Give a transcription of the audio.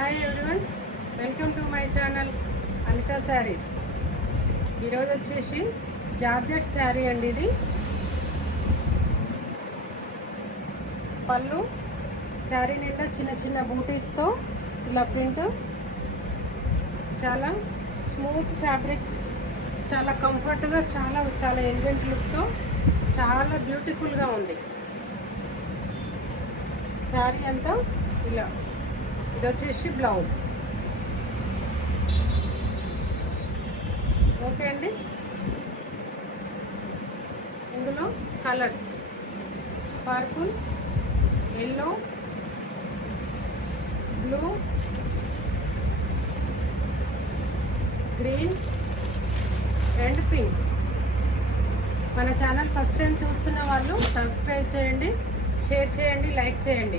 Hi everyone, welcome to my channel Anitha sarees. ఈరోజు వచ్చేసి georgette sari అండి. ఇది పళ్ళు, శారీ నిండా చిన్న చిన్న బూటీస్తో ఇలా ప్రింట్, చాలా స్మూత్ ఫ్యాబ్రిక్, చాలా కంఫర్ట్గా, చాలా చాలా ఎలిగెంట్ లుక్తో చాలా బ్యూటిఫుల్గా ఉంది శారీ అంతా. ఇలా ఇది వచ్చేసి బ్లౌజ్. ఓకే అండి, ఇందులో colours purple, yellow, blue, green and pink. మన ఛానల్ ఫస్ట్ టైం చూస్తున్న వాళ్ళు సబ్స్క్రైబ్ చేయండి, షేర్ చేయండి, లైక్ చేయండి.